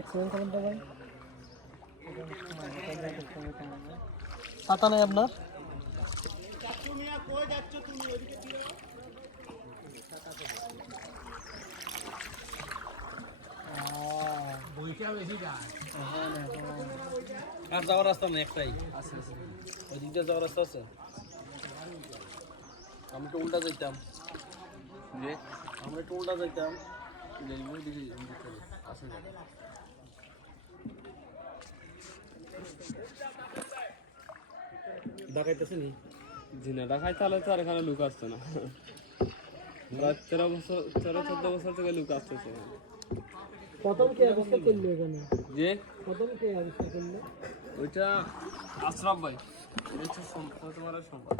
Excellent করেন তো ভাই। ছাতা নাই আপনার? আর যাওয়ার রাস্তা নেই, একটাই ওই দিকটা যাওয়ার রাস্তা আছে। আমি তো উল্টা যাইতাম, যে আমরা একটু উল্টা যাইতাম, দেখাইতেছে নি জি না, দেখাই তাহলে তো আর এখানে লুক আসতো না। 13-14 বছর থেকে লুক আসতেছে প্রথম কে আবিষ্কার করলো এখানে? যে প্রথম কে আবিষ্কার করলো? ওইটা আশরাফ ভাই, এটা হচ্ছে তোমার সম্পদ।